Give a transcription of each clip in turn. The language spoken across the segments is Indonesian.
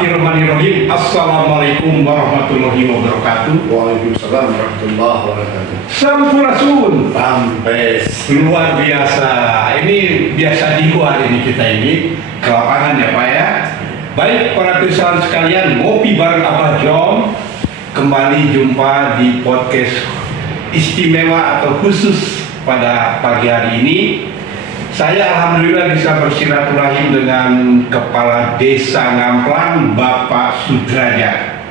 Bismillahirrahmanirrahim. Assalamualaikum warahmatullahi wabarakatuh. Waalaikumsalam warahmatullahi wabarakatuh. Sampurasun. Rampes. Luar biasa. Ini biasa di luar ini kita ini ke lapangan ya Pak ya. Baik para pirsawan sekalian, ngopi bareng Abah John. Kembali jumpa di podcast istimewa atau khusus pada pagi hari ini. Saya alhamdulillah bisa bersilaturahim dengan Kepala Desa Ngamplang, Bapak Sudrajat.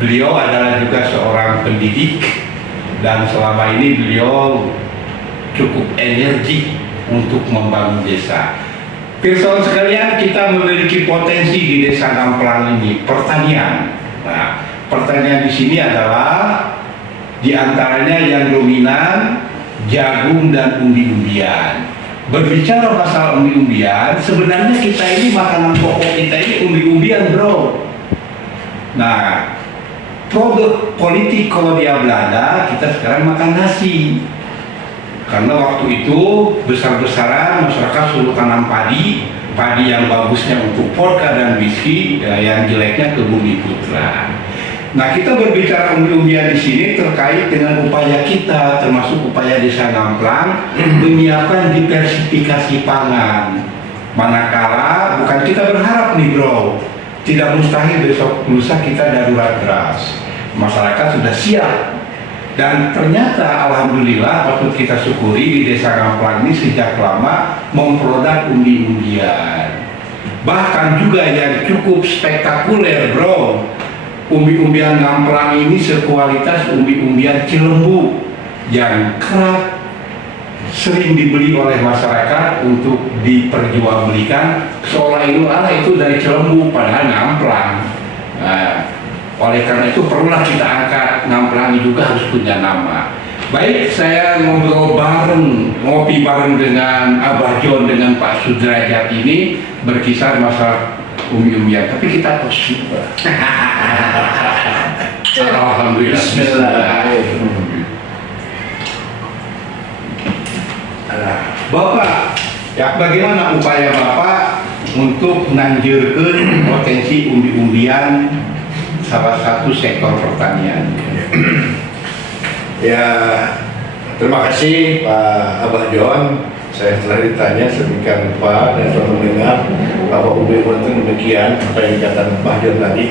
Beliau adalah juga seorang pendidik dan selama ini beliau cukup energik untuk membangun desa. Pirsawan sekalian, kita memiliki potensi di Desa Ngamplang ini, pertanian. Nah, pertanian di sini adalah diantaranya yang dominan jagung dan umbi-umbian. Berbicara masalah umbi-umbian, sebenarnya kita ini makanan pokok kita ini umbi-umbian bro. Nah, produk politik kolonial Belanda kita sekarang makan nasi. Karena waktu itu besar-besaran masyarakat suruh tanam padi yang bagusnya untuk vodka dan whisky, ya, yang jeleknya ke Bumi Putra. Nah, kita berbicara umbi-umbian di sini terkait dengan upaya kita, termasuk upaya Desa Ngamplang menyiapkan diversifikasi pangan. Manakala bukan kita berharap nih bro, tidak mustahil besok lusa kita darurat beras. Masyarakat sudah siap. Dan ternyata alhamdulillah patut kita syukuri di Desa Ngamplang ini sejak lama memproduk umbi-umbian. Bahkan juga yang cukup spektakuler bro, umbi-umbian Ngamplang ini sekualitas umbi-umbian Cilembu yang kerap sering dibeli oleh masyarakat untuk diperjualbelikan seolah-olah itu dari Cilembu padahal Ngamplang. Nah, oleh karena itu perlulah kita angkat Ngamplang ini juga harus punya nama. Baik, saya ngobrol bareng, ngopi bareng dengan Abah John dengan Pak Sudrajat ini berkisar masalah umbi-umbian, tapi kita tos. Alhamdulillah. Bismillahirrahmanirrahim. Bapak, ya bagaimana upaya Bapak untuk menanjurkan potensi umbi-umbian salah satu sektor pertanian? Ya, terima kasih Pak Abah John. Saya telah ditanya sedemikian rupa dan telah mendengar bahwa UB itu demikian apa yang dikatakan Pak John tadi.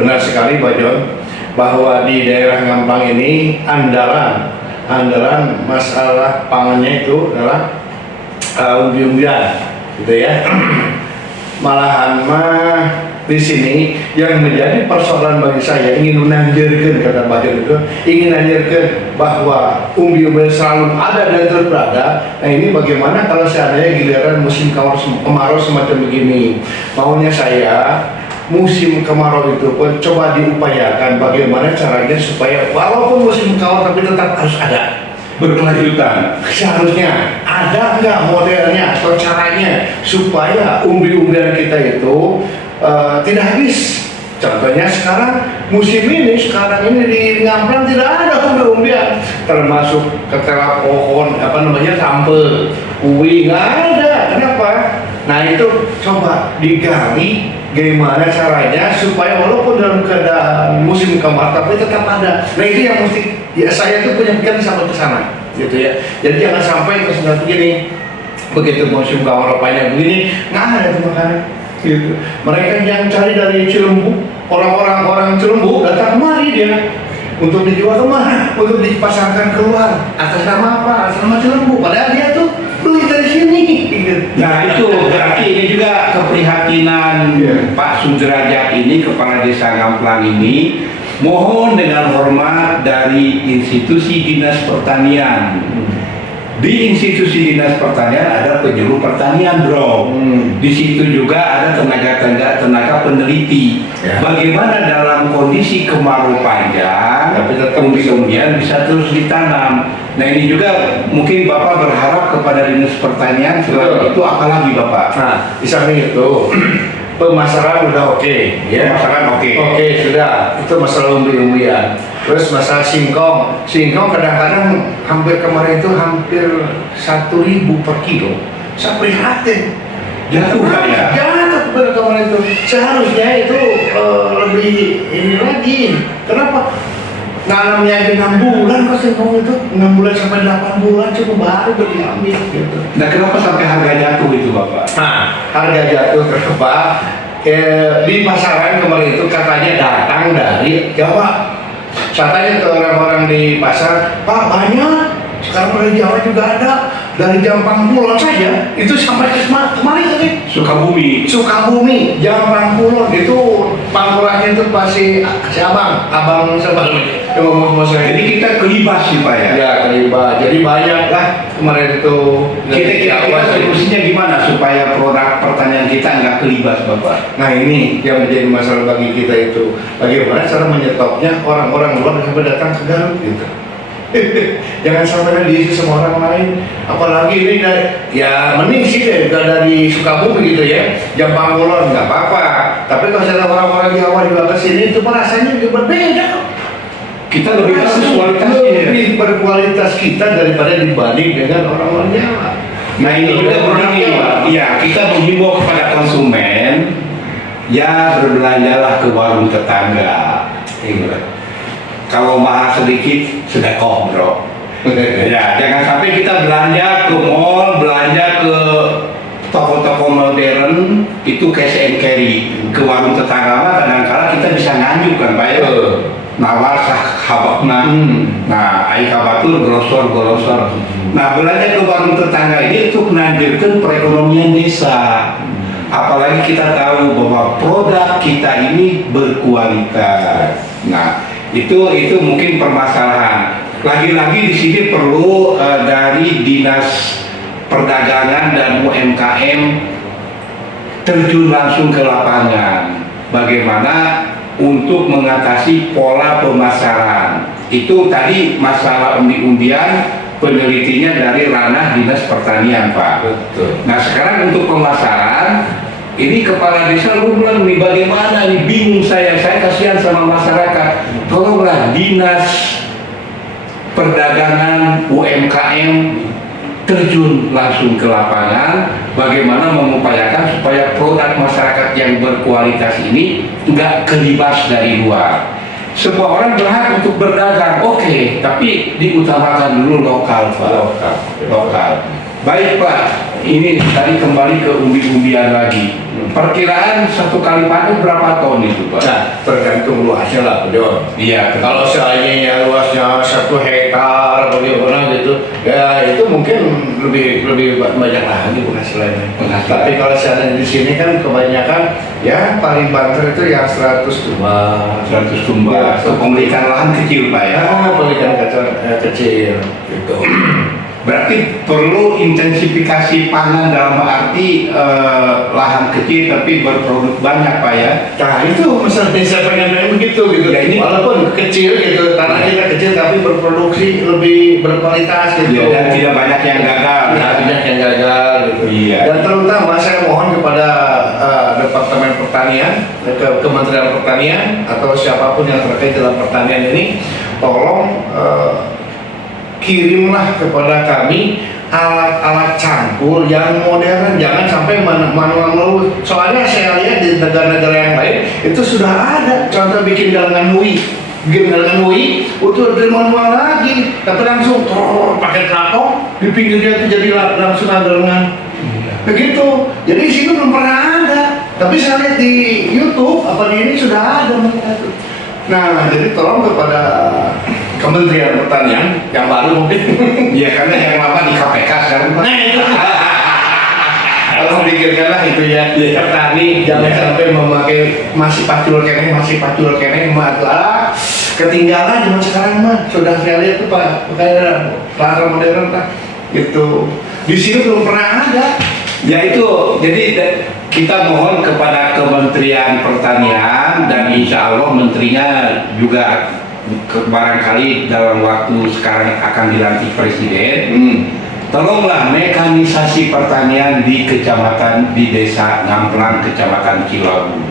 Benar sekali Pak John bahwa di daerah Ngamplang ini andalan masalah pangannya itu adalah umbi-umbian, gitu ya. Malahan mah di sini yang menjadi persoalan bagi saya ingin menanjurkan, kata Pak John itu ingin menanjurkan bahwa umbi-umbian selalu ada dan terus berada. Nah, ini bagaimana kalau seandainya giliran musim kemarau semacam begini? Maunya saya musim kemarau itu pun coba diupayakan bagaimana caranya supaya walaupun musim kemarau tapi tetap harus ada, Berkelanjutan. seharusnya ada nggak modelnya atau caranya supaya umbi-umbian kita itu tidak habis. Contohnya sekarang musim ini di Ngamplang tidak ada umbi-umbian, termasuk ketela pohon sampe uwi nggak ada. Kenapa? Nah, itu coba digali gimana caranya supaya walaupun dalam keadaan musim kemarau tapi tetap ada. Nah, itu yang mesti ya, saya tuh punya pikiran sampai ke sana gitu ya. Jadi jangan sampai terus begini, begitu musim kemarau panjang begini nggak ada tuh makanan gitu. Mereka yang cari dari Cilembu, orang Cilembu datang kemari dia untuk dijual kemana, untuk dipasarkan keluar atas nama apa? Atas nama Cilembu, padahal dia tuh beli dari sini gitu. Nah, itu berarti ini juga keprihatinan Pak Sudrajat ini, Kepala Desa Ngamplang ini, mohon dengan hormat dari institusi Dinas Pertanian. Di institusi Dinas Pertanian ada penyuluh pertanian bro. Di situ juga ada tenaga peneliti. Ya. Bagaimana dalam kondisi kemarau panjang umbi-umbian bisa terus ditanam. Nah, ini juga mungkin Bapak berharap kepada Dinas Pertanian. Selain itu apa lagi Bapak? Nah, di samping itu pemasaran udah oke, ya. Pemasaran oke. Oke, sudah. Itu masalah umbi-umbian. Terus masalah singkong kadang-kadang hampir 1.000 per kilo. Saya prihatin. Jatuh kan ya? Jatuh kemarin itu. Seharusnya itu lebih ini lagi. Kenapa? Nanamnya aja 6 bulan kok singkong itu 6 bulan sampai 8 bulan cukup baru diambil gitu. Nah, kenapa sampai harga jatuh itu Bapak? Nah, harga jatuh kenapa? Di pasaran kemarin itu katanya datang dari Jawa. Saya tanya ke orang-orang di pasar, Pak banyak. Sekarang dari Jawa juga ada. Dari Jampang Kulon saja itu sampai ke kemarin tadi. Sukabumi, Jampang Kulon itu pangkulannya itu pasti si abang siapa namanya? Yang ngomong sama saya. Jadi kita kelibas sih Pak ya? Ya kelibas. Jadi banyak lah kemarin itu. Kita kira-kira solusinya gimana supaya produk pertanian kita nggak kelibas Bapak? Nah ini yang menjadi masalah bagi kita itu. Bagaimana cara menyetopnya orang-orang luar sampai datang ke Garut gitu. Jangan sampai diisi sama orang lain. Apalagi ini ya mending sih dari Sukabumi gitu ya, Jampang Kulon nggak apa-apa. Tapi kalau ada orang-orang Jawa juga ke sini itu rasanya juga berbeda. Kita lebih bagus kualitasnya. Lebih berkualitas kita daripada dibanding dengan orang-orang Jawa. Nah ini juga begini, ya kita menghimbau kepada konsumen, ya berbelanjalah ke warung tetangga. Kalau mahal sedikit, sedekah bro. Ya, jangan sampai kita belanja ke mall, belanja ke toko-toko modern, itu cash and carry. Ke warung tetangga, kadang-kadang kita bisa nganjuk kan Pak ya. Nawar sahabakna. Nah, ai kabatur grosor. Nah, belanja ke warung tetangga ini untuk menanjurkan perekonomian desa. Apalagi kita tahu bahwa produk kita ini berkualitas. Nah, itu mungkin permasalahan. Lagi-lagi di sini perlu dari Dinas Perdagangan dan UMKM terjun langsung ke lapangan. Bagaimana untuk mengatasi pola pemasaran. Itu tadi masalah umbi-umbian penelitinya dari ranah Dinas Pertanian Pak. Betul. Nah sekarang untuk pemasaran, ini kepala desa lu bilang nih bagaimana nih, bingung saya kasihan sama masyarakat. Tolonglah Dinas Perdagangan UMKM terjun langsung ke lapangan, bagaimana mengupayakan supaya produk masyarakat yang berkualitas ini nggak kelibas dari luar. Sebuah orang berhak untuk berdagang, oke, tapi diutamakan dulu lokal Pak. Lokal. Baik Pak, ini tadi kembali ke umbi-umbian lagi. Perkiraan satu kali panen berapa ton itu Pak? Nah, tergantung luasnya lah, Bro. Iya. Kalau seandainya luasnya 1 hektar bagaimana gitu, ya itu mungkin lebih banyak lagi penghasilannya. Tapi kalau seandainya di sini kan kebanyakan ya paling banter itu yang 100 tumbak. 100 tumbak. Itu pemilikan lahan kecil Pak ya? Ya, pemilikan kecil gitu. Berarti perlu intensifikasi pangan dalam arti lahan kecil tapi berproduk banyak Pak ya? Nah itu misalnya saya pengen begitu gitu. Ya, ini walaupun kecil gitu, tanah kita kecil tapi berproduksi lebih berkualitas gitu. Ya, dan tidak banyak yang gagal. Tidak banyak yang gagal gitu. Iya. Dan terutama saya mohon kepada Departemen Pertanian, ke Kementerian Pertanian atau siapapun yang terkait dalam pertanian ini, tolong kirimlah kepada kami alat-alat cangkul yang modern, jangan sampai manual melulu. Soalnya saya lihat di negara-negara yang lain itu sudah ada, contoh bikin galengan nui, itu dari manual lagi, tapi langsung pakai traktor di pinggirnya itu jadi langsung ada galengan. Begitu, jadi di sini belum pernah ada, tapi saya lihat di YouTube apa di ini sudah ada. Nah, jadi tolong kepada Kementerian Pertanian yang baru mungkin. Iya, karena yang lama di KPK sekarang Pak. Nah itu. Tolong pikirkanlah itu ya. Petani jangan sampai memakai masih pacul keneh malah ketinggalan zaman sekarang mah. Sudah saya lihat tuh Pak, kayak pasar modern lah. Gitu. Di sini belum pernah ada. Ya itu, jadi kita mohon kepada Kementerian Pertanian dan insya Allah menterinya juga barangkali dalam waktu sekarang akan dilantik Presiden. Tolonglah mekanisasi pertanian di desa Ngamplang, Kecamatan Cilawu.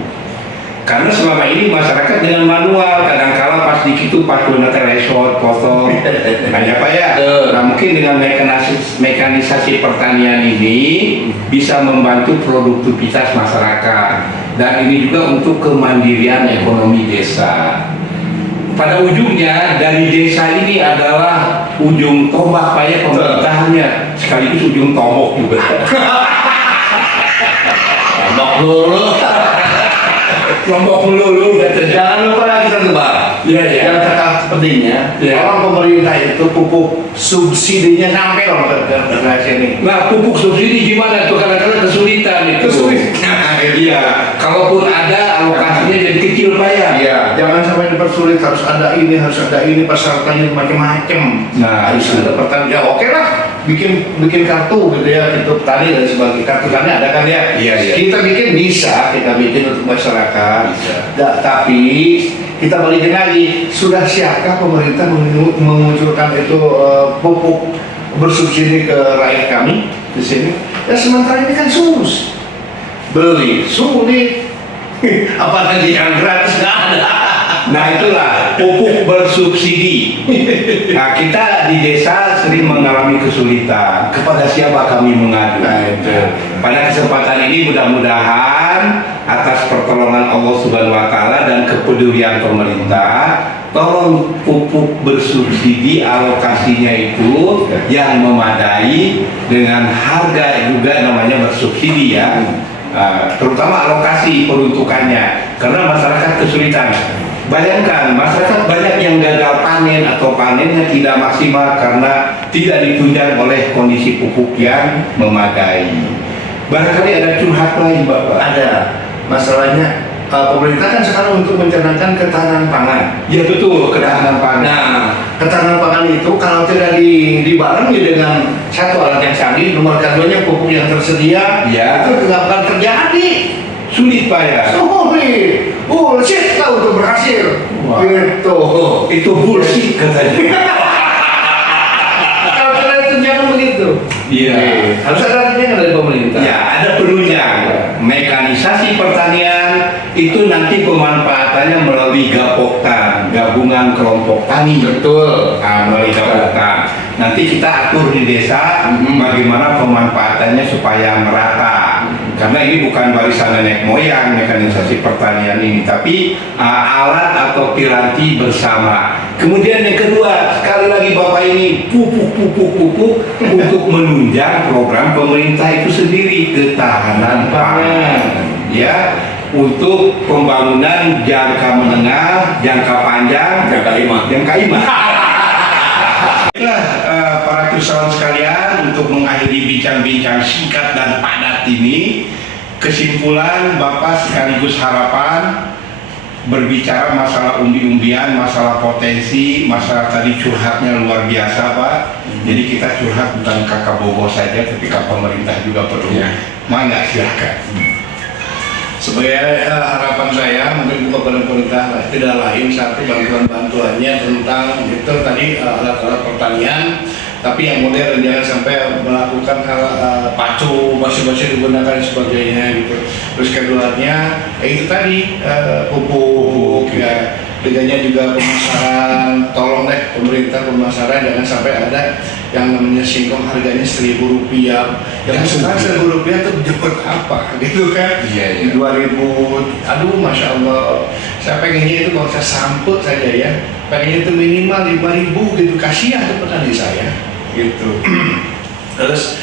Karena selama ini masyarakat dengan manual, kadang-kala pas dikit tuh pas nanti resort, potong, hanya Pak ya. Nah mungkin dengan mekanisasi pertanian ini bisa membantu produktivitas masyarakat, dan ini juga untuk kemandirian ekonomi desa. Pada ujungnya dari desa ini adalah ujung tombak Pak ya pemerintahannya, sekaligus ujung tombok juga. Lombok dulu. Lombok melulu, Jangan lupa lagi satu Bang. Iya, iya. Yang terkait pentingnya, Iya. orang pemerintah itu pupuk subsidinya sampai loh ke sini. Nah, pupuk subsidi gimana tuh? Kadang-kadang kesulitan itu. Iya, kalaupun ada alokasinya jadi kecil Pak ya. Iya, jangan sampai dipersulit, harus ada ini, persyaratannya macam-macam. Nah, harus itu. ada pertanyaan. Ya, oke lah, bikin kartu gitu ya, kartu tani dan sebagainya. Kartu tani ada kan ya? Iya, iya. Kita bikin untuk masyarakat. Bisa. Tapi kita balikin lagi, sudah siapkah pemerintah menguncurkan itu pupuk bersubsidi ke rakyat kami di sini? Ya sementara ini kan beli sulit, apalagi yang gratis nggak ada. Nah itulah pupuk bersubsidi. Nah kita di desa sering mengalami kesulitan. Kepada siapa kami mengadu? Nah, itu. Pada kesempatan ini mudah-mudahan atas pertolongan Allah Subhanahu Wa Taala dan kepedulian pemerintah, tolong pupuk bersubsidi alokasinya itu yang memadai dengan harga juga namanya bersubsidi ya. Terutama alokasi peruntukannya, karena masyarakat kesulitan. Bayangkan masyarakat banyak yang gagal panen atau panennya tidak maksimal karena tidak ditunjang oleh kondisi pupuk yang memadai. Barangkali ada curhat lain Bapak? Ada masalahnya. Pemerintah kan sekarang untuk mencanangkan ketahanan pangan. Ya betul, ketahanan pangan. Nah, ketahanan pangan itu kalau tidak dibarengi dengan satu alat yang canggih, nomor keduanya pupuk yang tersedia, Ya. itu tidak akan terjadi. Sulit Pak ya? Sulit, bullshit lah untuk berhasil. Wah. Gitu. Itu bullshit katanya. Kalau tidak itu jangan begitu. Iya. Harus ada yang dari pemerintah. Ya, ada perlunya. Mekanisasi pertanian itu nanti pemanfaatannya melalui Gapoktan, gabungan kelompok tani. Betul. Melalui Gapoktan. Nanti kita atur di desa bagaimana pemanfaatannya supaya merata. Karena ini bukan warisan nenek moyang mekanisasi pertanian ini, tapi alat atau piranti bersama. Kemudian yang kedua, sekali lagi Bapak ini pupuk untuk menunjang program pemerintah itu sendiri, ketahanan pangan. Ya, untuk pembangunan jangka menengah, jangka panjang, jangka lima. Itulah para pirsawan sekalian, untuk mengakhiri bincang-bincang singkat dan padat ini, kesimpulan Bapak sekaligus harapan berbicara masalah umbi-umbian, masalah potensi, masalah tadi curhatnya luar biasa Pak. Jadi kita curhat bukan kakak bobo saja, tapi kakak pemerintah juga perlu. Mangga silakan. Sebagai harapan saya mungkin kepada pemerintah tidak lain satu bantuannya tentang itu tadi alat-alat pertanian, tapi yang modern, jangan sampai melakukan hal pacu masih digunakan dan sebagainya gitu. Terus keduanya itu tadi pupuk ya, dengannya juga pemasaran, tolong deh pemerintah pemasaran jangan sampai ada yang namanya singkong harganya Rp1.000. Yang sekarang Rp1.000 tuh jemput apa gitu kan? Iya. Di 2000, aduh masya Allah, saya pengennya itu kalau saya samput saja ya, pengennya itu minimal 5.000 gitu, kasihan tuh petani saya gitu. Terus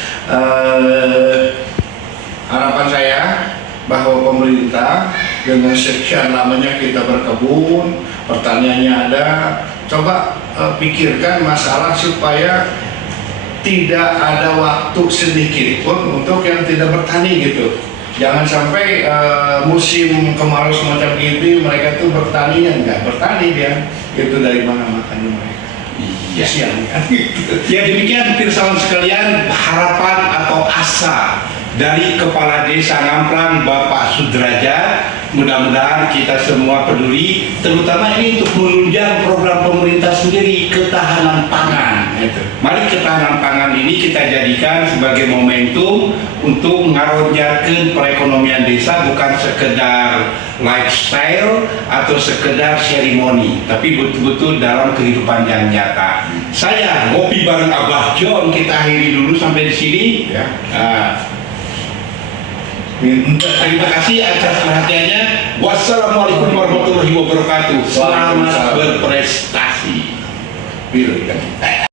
harapan saya bahwa pemerintah dengan sekian lamanya kita berkebun, pertaniannya ada, coba pikirkan masalah supaya tidak ada waktu sedikit pun untuk yang tidak bertani gitu. Jangan sampai musim kemarau semacam itu mereka tuh bertaninya nggak bertani dia, itu dari mana makannya mereka. Iya. Ya demikian pirsawan sekalian, harapan atau asa dari Kepala Desa Ngamplang Bapak Sudrajat. Mudah-mudahan kita semua peduli, terutama ini untuk menunjang program pemerintah sendiri, ketahanan pangan. Gitu. Mari ketahanan pangan ini kita jadikan sebagai momentum untuk ngaronjakeun perekonomian desa, bukan sekedar lifestyle atau sekedar seremoni, tapi betul-betul dalam kehidupan yang nyata. Saya ngopi bareng Abah John, kita akhiri dulu sampai di sini. Ya. Terima kasih atas perhatiannya. Wassalamualaikum warahmatullahi wabarakatuh. Selamat Waalaikumsalam. berprestasi. Biru kan.